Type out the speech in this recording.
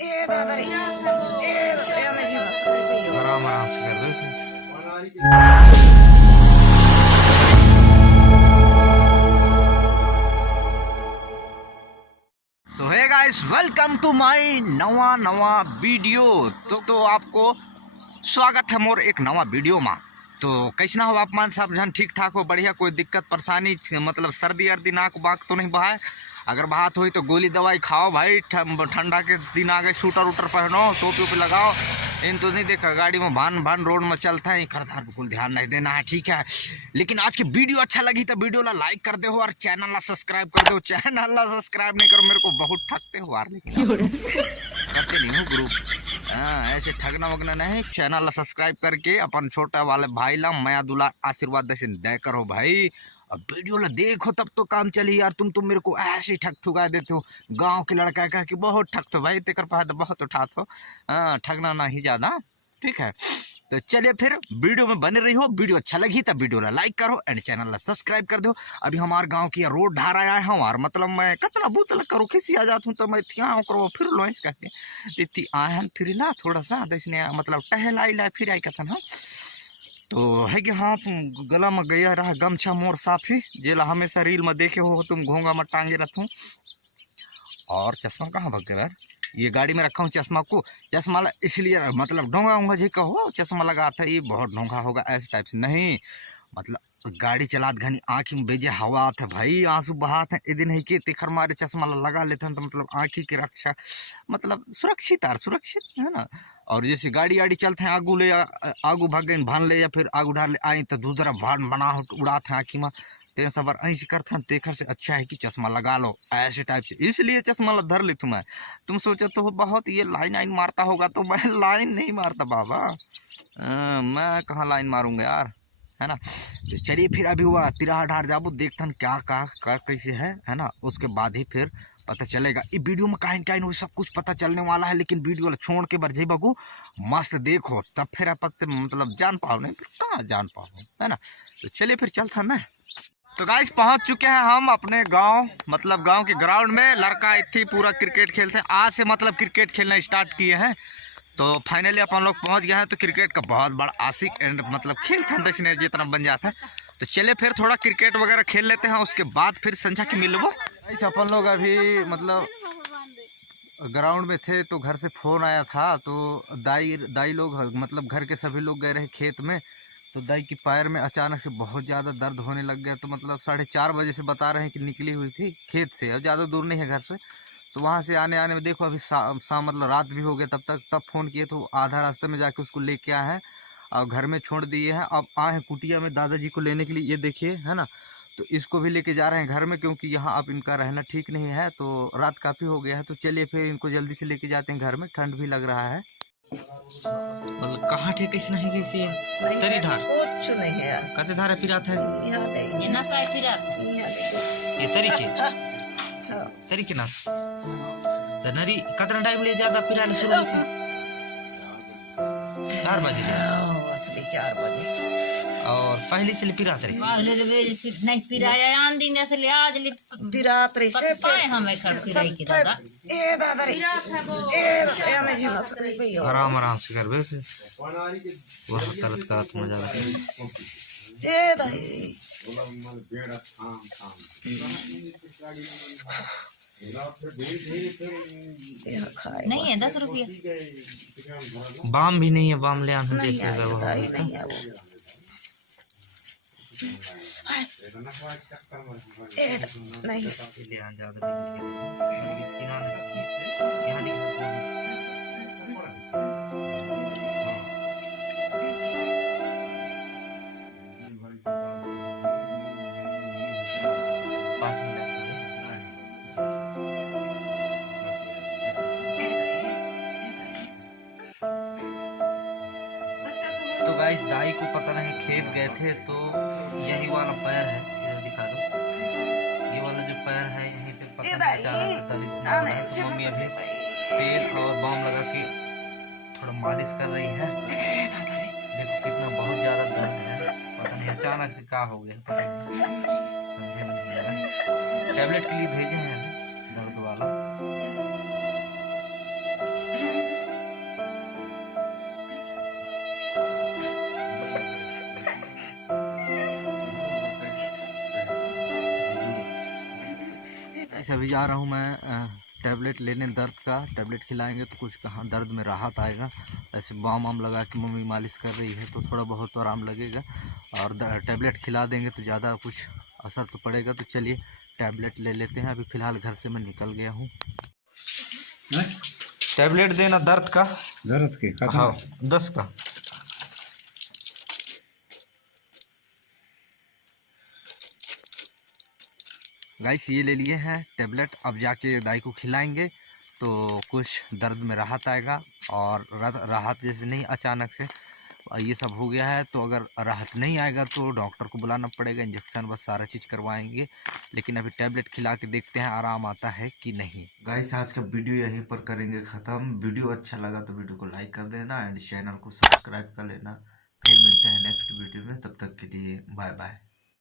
आराम आराम से कर रहे थे। So hey guys, welcome to my नवा वीडियो। तो आपको स्वागत है मोर एक नवा वीडियो में। तो कैसना हो आप मान सब जन ठीक ठाक हो, बढ़िया, कोई दिक्कत परेशानी मतलब सर्दी अर्दी नाक बाक तो नहीं बहाए। अगर बात हुई तो गोली दवाई खाओ भाई, ठंडा के दिन आ गए, शूटर वूटर पहनो, टोपी वोपी लगाओ। इन तो नहीं देखा गाड़ी में भान रोड में चलता है, खरधार बिल्कुल ध्यान नहीं देना है, ठीक है। लेकिन आज की वीडियो अच्छा लगी तो वीडियो ला लाइक कर दे हो और चैनल ला सब्सक्राइब कर दो। चैनल ला सब्सक्राइब नहीं करो, मेरे को बहुत ठगते हो यार, लेकिन करते नहीं हूँ ग्रुप। हाँ, ऐसे ठगना वगना नहीं। चैनल ला सब्सक्राइब करके अपन छोटा वाले भाई ला माया दुलार आशीर्वाद दे करो भाई। अब वीडियो ला देखो तब तो काम चली यार। तुम मेरे को ऐसे ही ठग ठुगा देते हो। गांव के लड़का कह के बहुत ठगते हो भाई, तेकर फायदा बहुत उठाते हो। हाँ, ठगना नहीं ज़्यादा, ठीक है। तो चलिए फिर वीडियो में बने रही हो। वीडियो अच्छा लगी तो वीडियो ला लाइक करो एंड चैनल ला सब्सक्राइब कर दो। अभी हमारे गांव की रोड ढार आया है यार, मतलब मैं कितना बोतल करूँ, खिसी आ जाता हूँ तो मैं थिया करो फिर लो इस कहते इतनी आहन फिर ला थोड़ा सा इसने मतलब टहल आई ला फिर आई कथन। हाँ तो है कि हाँ, तुम गला में गया रहा गमछा मोर साफी जेला हमेशा रील में देखे हो तुम, घोंगा में टांगे रहता हूँ। और चश्मा कहाँ भग गया यार, ये गाड़ी में रखा हूँ चश्मा को। चश्मा इसलिए मतलब ढोंगा उंगा जी कहो चश्मा लगा था, ये बहुत ढोंगा होगा ऐसे टाइप से नहीं। मतलब गाड़ी चलात घनी आँखी में बेजे हवा आते भाई, आंसू बहाते हैं, दिन ही के तिखर मारे चश्मा लगा लेते हैं तो मतलब आँखी की रक्षा, मतलब सुरक्षित यार, सुरक्षित है ना। और जैसे गाड़ी चलते हैं आगू ले आगू भाग गए भान ले या फिर आगू ढाल ले आई तो दूसरा भान बना उड़ाते हैं आँखी में, तेरे सबर ऐसे करते हैं। देखर से अच्छा है कि चश्मा लगा लो ऐसे टाइप से, इसलिए चश्मा धर ले तुम्हें। तुम सोचो तो बहुत ये लाइन मारता होगा, तो मैं लाइन नहीं मारता बाबा। मैं कहाँ लाइन मारूंगा यार, है ना। तो चलिए फिर अभी हुआ तिराहा ढार जाबू देखथन क्या कैसे है ना। उसके बाद ही फिर पता चलेगा। इस वीडियो में कहीं सब कुछ पता चलने वाला है, लेकिन वीडियो छोड़ के बरझे बगू मस्त देखो तब फिर आप मतलब जान पाओ, नहीं फिर कहाँ जान पाओ, है ना। तो चलिए फिर चलता ना। तो गाइस पहुंच चुके हैं हम अपने गांव, मतलब गांव के ग्राउंड में। लड़का इतनी पूरा क्रिकेट खेलते हैं, आज से मतलब क्रिकेट खेलना स्टार्ट किए हैं। तो फाइनली अपन लोग पहुंच गए हैं। तो क्रिकेट का बहुत बड़ा आशिक एंड मतलब खेलते हैं दक्षिण जितना बन जाता है। तो चले फिर थोड़ा क्रिकेट वगैरह खेल लेते हैं, उसके बाद फिर संझा की मिलबो। ऐसे अपन लोग अभी मतलब ग्राउंड में थे तो घर से फ़ोन आया था। तो दाई लोग मतलब घर के सभी लोग गए रहे खेत में। तो दाई की पैर में अचानक से बहुत ज़्यादा दर्द होने लग गया। तो मतलब 4:30 बजे से बता रहे हैं कि निकली हुई थी खेत से, और ज़्यादा दूर नहीं है घर से। तो वहाँ से आने में देखो अभी शाम मतलब रात भी हो गया तब फ़ोन किए तो आधा रास्ते में जाके उसको लेके आए हैं और घर में छोड़ दिए हैं। अब आए हैं कुटिया में दादाजी को लेने के लिए, ये देखिए, है ना। तो इसको भी लेके जा रहे हैं घर में, क्योंकि यहाँ अब इनका रहना ठीक नहीं है। तो रात काफ़ी हो गया है। तो चलिए फिर इनको जल्दी से लेके जाते हैं घर में, ठंड भी लग रहा है। मतलब कहाँ थे कैसे नहीं कैसे तरी ढार कुछ नहीं है, कते धारा पिरात है ये ना पाए पिरात ये तरीके नास तो नरी कतना टाइम ले ज्यादा पिराने शुरू से 4 बजे असली 4 बजे और पहले से पिरात रही नहीं पिराया आन दिन असली आज ले पिरात रही से पाए हमें कर पिराई की दादा ए दादा रे ए मैं झेला सकते भैया आराम से कर बे फिर वो तरत का मजा ए दाई नहीं है 10 रुपया बाम भी नहीं है, बाम ले आना नहीं देख है, लेगा दाई नहीं है वो नहीं ले आ ज्यादा यहाँ दिखा तो गाइस दाई को पता नहीं खेत गए थे तो यही वाला पैर है, इधर दिखा दो। ये वाला जो पैर है यहीं पे पता नहीं अचानक दर्द इतना हो रहा है। तो मम्मी अभी तेल और बाम लगा के थोड़ा मालिश कर रही है। देखो कितना बहुत ज़्यादा दर्द है, पता नहीं अचानक से क्या हो गया, पता नहीं समझे नहीं आ रहा। टैबलेट के लिए भेजे हैं दर्द वाला। गाइस अभी जा रहा हूँ मैं टैबलेट लेने, दर्द का टैबलेट खिलाएंगे तो कुछ कहाँ दर्द में राहत आएगा। ऐसे बाम वाम लगा के मम्मी मालिश कर रही है तो थोड़ा बहुत तो आराम लगेगा, और टैबलेट खिला देंगे तो ज़्यादा कुछ असर तो पड़ेगा। तो चलिए टैबलेट ले लेते हैं। अभी फ़िलहाल घर से मैं निकल गया हूँ। टैबलेट देना दर्द का। दर्द के हाँ 10 का। गाइस ये ले लिए हैं टैबलेट, अब जाके दाई को खिलाएंगे तो कुछ दर्द में राहत आएगा। और राहत जैसे नहीं अचानक से ये सब हो गया है तो अगर राहत नहीं आएगा तो डॉक्टर को बुलाना पड़ेगा, इंजेक्शन बस सारा चीज़ करवाएंगे। लेकिन अभी टैबलेट खिला के देखते हैं आराम आता है कि नहीं। गाइस आज का वीडियो यहीं पर करेंगे ख़त्म। वीडियो अच्छा लगा तो वीडियो को लाइक कर देना एंड चैनल को सब्सक्राइब कर लेना। फिर मिलते हैं नेक्स्ट वीडियो में, तब तक के लिए बाय बाय।